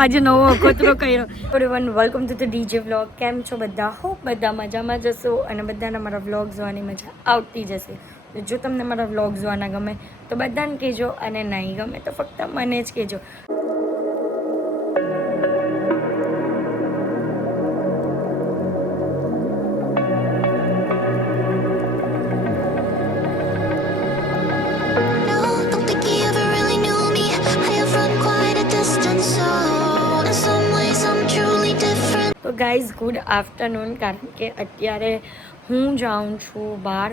આજે નવો અખતરો કર્યો. Everyone welcome to the DJ vlog. કેમ છો બધા? હોપ બધા મજામાં જશો અને બધાને મારા વ્લોગ જોવાની મજા આવતી જશે. જો તમને મારા વ્લોગ જોવાના ગમે તો બધાને કહેજો અને નહીં ગમે તો ફક્ત મને જ કહેજો. તો ગાઈઝ ગુડ આફ્ટરનૂન. કારણ કે અત્યારે હું જાઉં છું બહાર.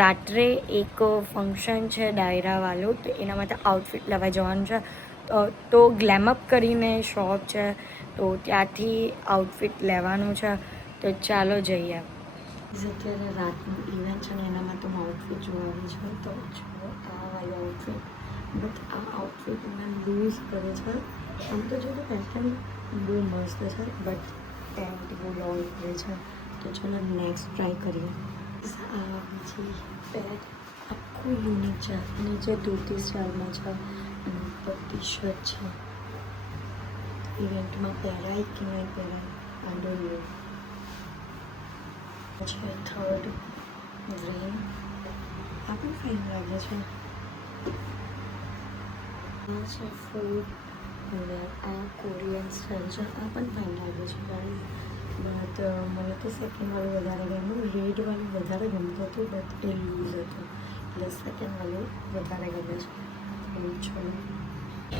રાત્રે એક ફંક્શન છે ડાયરાવાળું, તો એના માટે આઉટફિટ લેવા જવાનું છે. તો ગ્લેમઅપ કરીને શોપ છે, તો ત્યાંથી આઉટફિટ લેવાનું છે. તો ચાલો જઈએ. અત્યારે રાતનું ઇવેન્ટ છે ને એના માટે હું આઉટફિટ જોવાની છે. તો જો આ વાળી આઉટફિટ, બટ આ આઉટફિટ મને લૂઝ કરે છે. આમ તો જો પેટર્ન બહુ મસ્ત છે, બટ ટેન્ટ બહુ લોંગ કરે છે. તો ચલો નેક્સ્ટ ટ્રાય કરીએ. આ બીજી પેટ આખું યુનિક છે. નીચે ધોતી સ્ટાઇલમાં છે અને ઉપર ટી શર્ટ છે. ઇવેન્ટમાં પહેરાય કે નહીં પહેરાય આઈ ડોન્ટ નો. પછી થર્ડ ગ્રીન આ પણ ફાઇન લાગે છે. આ છે ફૂડ અને આ કોરિયન સ્ટાઇલ છે. આ પણ ફાઇન લાગે છે ગાઈઝ. બટ મને તો સેકન્ડ વાળું વધારે ગમ્યું. રેડ વાળું વધારે ગમતું હતું, બટ એ લૂઝ હતું, એટલે સેકન્ડ વાળું વધારે ગમે છે. એવું છે.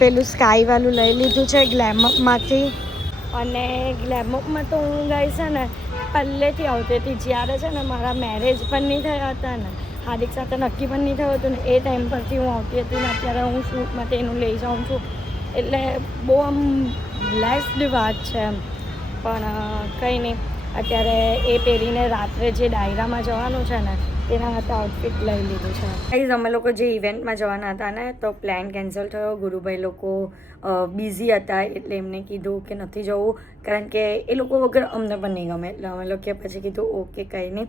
પેલું સ્કાય વાળું લઈ લીધું છે ગ્લેમઅપમાંથી. અને ગ્લેમઅપમાં તો હું ગઈ છે ને પહેલેથી આવતી હતી. જ્યારે છે ને મારા મેરેજ પણ નહીં થયા હતા ને, હાર્દિક સાથે નક્કી પણ નહીં થયું હતું ને, એ ટાઈમ પરથી હું આવતી હતી ને અત્યારે હું શૂટ માટે એનું લઈ જાઉં છું. એટલે બહુ આમ બ્લેસ્ડ વાત છે એમ. પણ કંઈ નહીં, અત્યારે એ પહેરીને રાત્રે જે ડાયરામાં જવાનું છે ને તેના માટે આઉટફિટ લઈ લીધું છે. ગાઈઝ અમે લોકો જે ઇવેન્ટમાં જવાના હતા ને, તો પ્લાન કેન્સલ થયો. ગુરુભાઈ લોકો બિઝી હતા એટલે એમને કીધું કે નથી જવું, કારણ કે એ લોકો વગર અમને પણ નહીં ગમે. એટલે અમે લોકો પછી કીધું ઓકે કંઈ નહીં.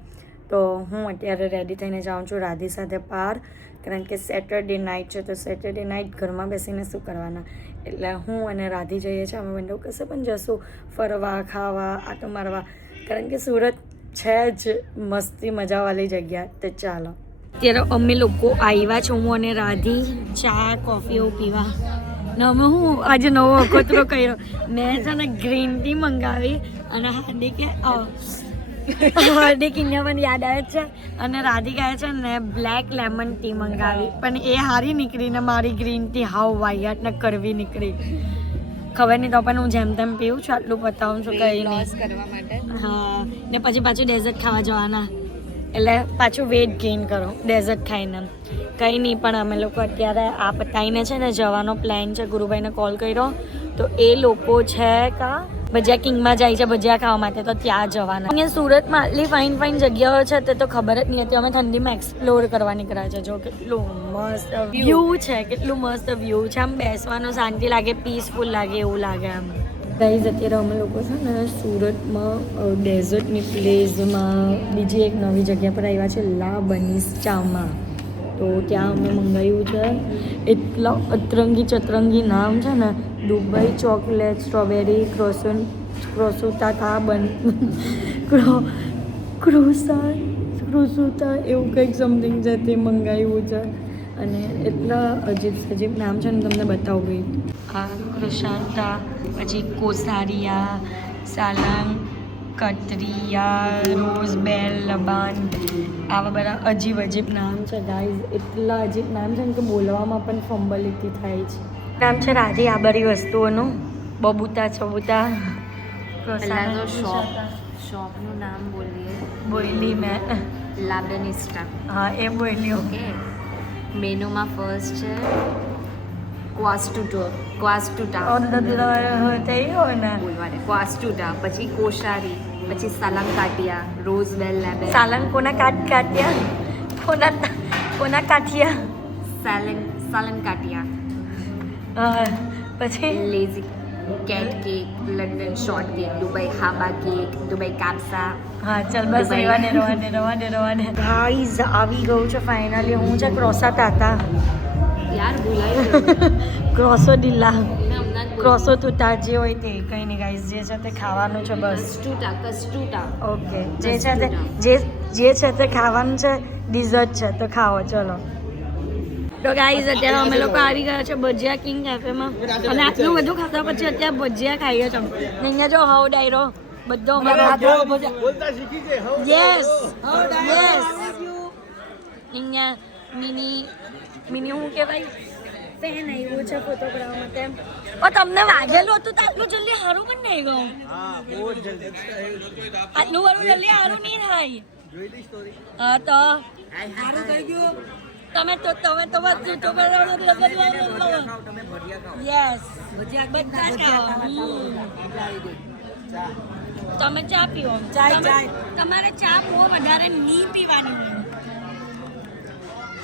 તો હું અત્યારે રેડી થઈને જાઉં છું રાધી સાથે બહાર, કારણ કે સેટરડે નાઇટ છે. તો સેટરડે નાઇટ ઘરમાં બેસીને શું કરવાના, એટલે હું અને રાધી જઈએ છીએ. અમે બંને કશે પણ જશું ફરવા, ખાવા, આટો મારવા, કારણ કે સુરત છે જ મસ્તી મજાવાળી જગ્યા. તો ચાલો અત્યારે અમે લોકો આવ્યા છે, હું અને રાધી ચા કોફીઓ પીવા. ને અમે હું આજે નવો અખતરો કર્યો. મેં છે ને ગ્રીન ટી મંગાવી અને હાર્દિક ઇન્ડિયા પણ યાદ આવે છે. અને રાધિકાએ છે ને બ્લેક લેમન ટી મંગાવી, પણ એ સારી નીકળી ને મારી ગ્રીન ટી હાવ વાહિયાત ને કરવી નીકળી. ખબર નહીં, તો પણ હું જેમ તેમ પીવું છું. આટલું બતાવું છું કંઈ નહીં કરવા માટે. હા, ને પછી પાછું ડેઝર્ટ ખાવા જવાના, એટલે પાછું વેટ ગેઇન કરો ડેઝર્ટ ખાઈને. કંઈ નહીં, પણ અમે લોકો અત્યારે આ પતાવીને છે ને જવાનો પ્લાન છે. ગુરુભાઈને કોલ કર્યો તો એ લોકો છે ભજીયા કિંગમાં જાય છે ભજીયા ખાવા માટે, તો ત્યાં જવાના. અહીંયા સુરતમાં આટલી ફાઇન ફાઇન જગ્યાઓ છે તે તો ખબર જ નહીં હતી. અમે ઠંડીમાં એક્સપ્લોર કરવા નીકળ્યા છે. જો કેટલું મસ્ત વ્યૂ છે, કેટલું મસ્ત વ્યૂ છે. આમ બેસવાનું શાંતિ લાગે, પીસફુલ લાગે, એવું લાગે આમ. ગાઈઝ અત્યારે અમે લોકો છે ને સુરતમાં ડેઝર્ટની પ્લેસમાં બીજી એક નવી જગ્યા પર આવ્યા છે, લા બનિસ્ટામાં. તો ત્યાં અમે મંગાવ્યું છે. એટલા અતરંગી ચતરંગી નામ છે ને, દુબઈ ચોકલેટ સ્ટ્રોબેરી ક્રોસુતા ક્રોસુતા એવું કંઈક સમથિંગ છે, તે મંગાવ્યું છે. અને એટલા અજીબ નામ છે ને, તમને બતાવું ભાઈ. આ ક્રોશાંતા, પછી કોસારિયા, સાલાંગ, કતરિયા, રોઝબેલ, લબાન, આવા બધા અજીબ નામ છે ગાઈઝ. એટલા અજીબ નામ છે ને કે બોલવામાં પણ ફમ્બલિટી થાય છે. નામ છે રાધી આ બધી વસ્તુઓનું. બબૂતા છબૂતા. પહેલાં તો શોપનું નામ બોલી મેં લાબેનિસ્ટા. હા, એ બોલી. ઓકે, મેનુમાં ફર્સ્ટ છે ક્વાસ્ટુટા હોય ને ક્વાસ્ટુટા, પછી કોશારી, પછી સાલંગ કાટિયા, રોઝબેલ લેબે. સાલંગ કોના કાટિયા? કોના કાઠિયા? સાલંગ કાટિયા. પછી lazy cake cake, London short cake, Dubai હાબા કેક, દુબઈ કાપ્સા. હા ચાલ બસ રવા દે. ગાઈઝ આવી ગયું છે ફાઇનલી. હું છે ક્રોસા તાતા યાર ભૂલાઈ ક્રોસોડિલ્લા મેં હમણાં જ ક્રોસો તુતા જે હોય તે કંઈ નહીં ગાઈસ જે છે તે ખાવાનું છે બસ કસ્ટુટા ઓકે જે છે તે જે છે તે ખાવાનું છે ડિઝર્ટ છે તો ખાઓ ચલો તો ગાઈઝ અત્યારે અમે લોકો આવી ગયા છે ભજીયા કિંગ કેફેમાં અને આટલું બધું ખાતા પછી અત્યારે ભજીયા ખાઈએ છીએ અહીંયા જો હાવ ડાયરો બધો યસ યસ અહીંયા મિની હું કહેવાય પેન આવ્યું છે ફોટોગ્રાફ માટે ઓ તમને વાગેલું હતું તો આટલું જલ્દી સારું પણ નહીં ગયું આટલું વાળું જલ્દી સારું નહીં થાય હા તો સારું થઈ ગયું તમે તો યસ તમે ચા પીવો તમારે ચા બહુ વધારે નહીં પીવાની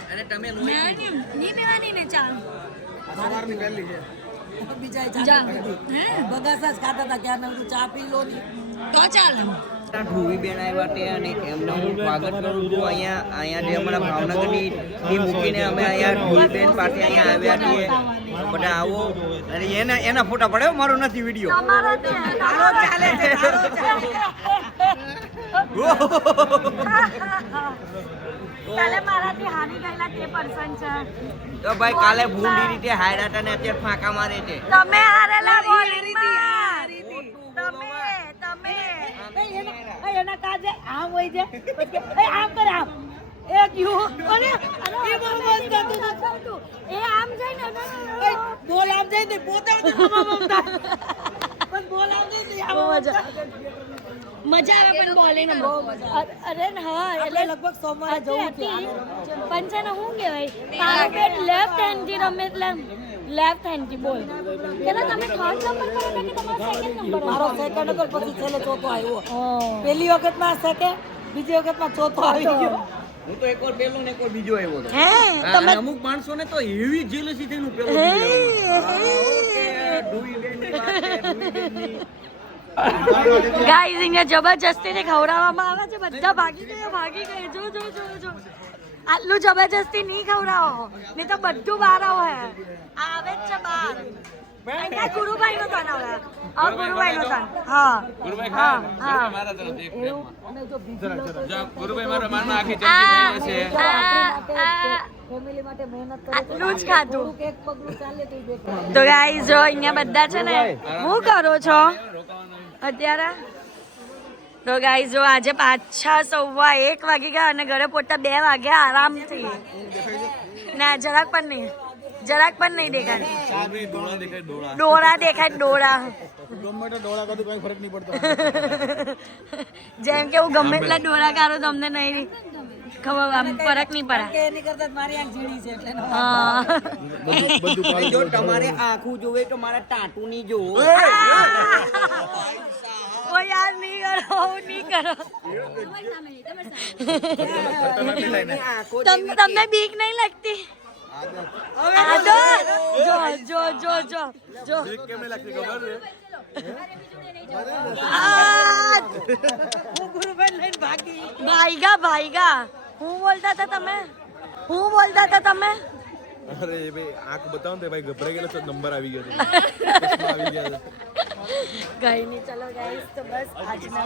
અને તમે નહીં પીવાની ને ચા સવારની પહેલી છે બગાસા જ ખાતા હતા ક્યાં ચા પી લો તો ચાલે ઢોવી બેન આવ્યા તે અને એમનો હું સ્વાગત કરું છું અહીંયા જે અમારા ભાવનગરની ટીમ મૂકીને અમે અહીંયા ઢોવી બેન પાસે અહીંયા આવ્યા છીએ બધા આવો અને એના ફોટા પડે મારો નથી વિડીયો કાલે મારાથી હારી ગયેલા તે પર્સન છે તો ભાઈ કાલે ભૂંડી રીતે હાર્યા હતા ને અત્યારે ફાંકા મારે છે તમે હારેલા બોલિંગમાં તમે એના કાજે આમ હોય છે પછી આમ કર આમ એક યુ અને એ બહુ મસ્ત હતું એ આમ જાય ને બોલ આમ જાય ને પોતા પણ બોલ આમ જાય મજા આવે પણ બોલિંગ અરે હા એટલે લગભગ સોમવારે જવું છે પણ છે ને શું કહેવાય તારો બેટ લેફ્ટ હેન્ડ થી રમે એટલે લેફ્ટ હેન્ડ થી બોલ પેલા તમે થર્ડ નંબર પર હતા કે તમારો સેકન્ડ નંબર મારો સેકન્ડ હતો પછી છેલ્લે ચોથો આવ્યો પહેલી વખતમાં સેકન્ડ બીજી વખતમાં ચોથો આવી ગયો હું તો એકવાર પેલો ને એકવાર બીજો આવ્યો હતો હે અને અમુક માણસો ને તો એવી જેલસી થઈને પેલો ગાઈઝ અહીંયા જબરજસ્તીથી ખવડાવવામાં આવે છે બધા ભાગી ગਏ જો આટલું જબરજસ્તી નહીં ખવડાવો નહીં તો બધું બહાર આવે જ છે બહાર અહીંયા ગુરુભાઈ નો તન આવે ગુરુભાઈ નો તન હા આટલું જ ખાધું તો ગાઈઝ જો અહીંયા બધા છે ને શું કરો છો અત્યારે તો ગાઈઝ જો આજે પાછા 1:15 વાગી ગયા અને ઘરે પોતા 2 વાગ્યા આરામથી ના જરાક પણ નહીં દેખાય ડોળા દેખાય ડોળા જેમ કે હું ગમે એટલા ડોળા કાઢું તમને નહીં ખબર ફરક નહીં પડે જો તમારે આખું જોવે તો મારા ટાટુ ની જોવો ઓ યાર નહીં કરો તમને બીક નહીં લાગતી ભાઈગા હું બોલતા હતા તમે અરે ભાઈ આંખ બતાવો ને ભાઈ ગભરાઈ ગયેલો તો નંબર આવી ગયો આવી ગયા કઈ નહીં ચલો ગાઈસ તો બસ આજના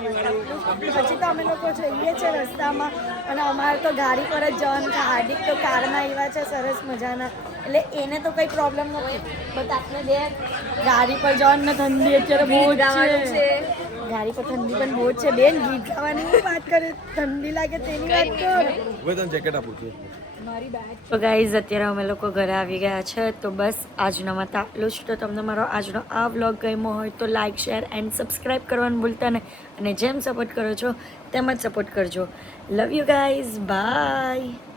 પછી તો અમે લોકો જઈએ છીએ રસ્તામાં અને અમારે તો ગાડી પર જ જવાનું છે હાર્દિક તો કારમાં આવ્યા છે સરસ મજાના એટલે એને તો કંઈ પ્રોબ્લેમ નથી બટ આપણે બે ગાડી પર જવાનું ને ઠંડી અત્યારે બહુ જ છે ગાડી પર ઠંડી પણ બહુ જ છે બેન ગીત ગાવાની વાત કરે ઠંડી લાગે તેની વાત કર હવે તને જેકેટ આપું છું તો ગાઈઝ અત્યારે અમે લોકો ઘરે આવી ગયા છે તો બસ આજનો માટે આટલું જ તો તમને મારો આજનો આ વ્લોગ ગમ્યો હોય તો લાઇક શેર એન્ડ સબસ્ક્રાઈબ કરવાનું ભૂલતા નહીં અને જેમ સપોર્ટ કરો છો તેમ જ સપોર્ટ કરજો લવ યુ ગાઈઝ બાય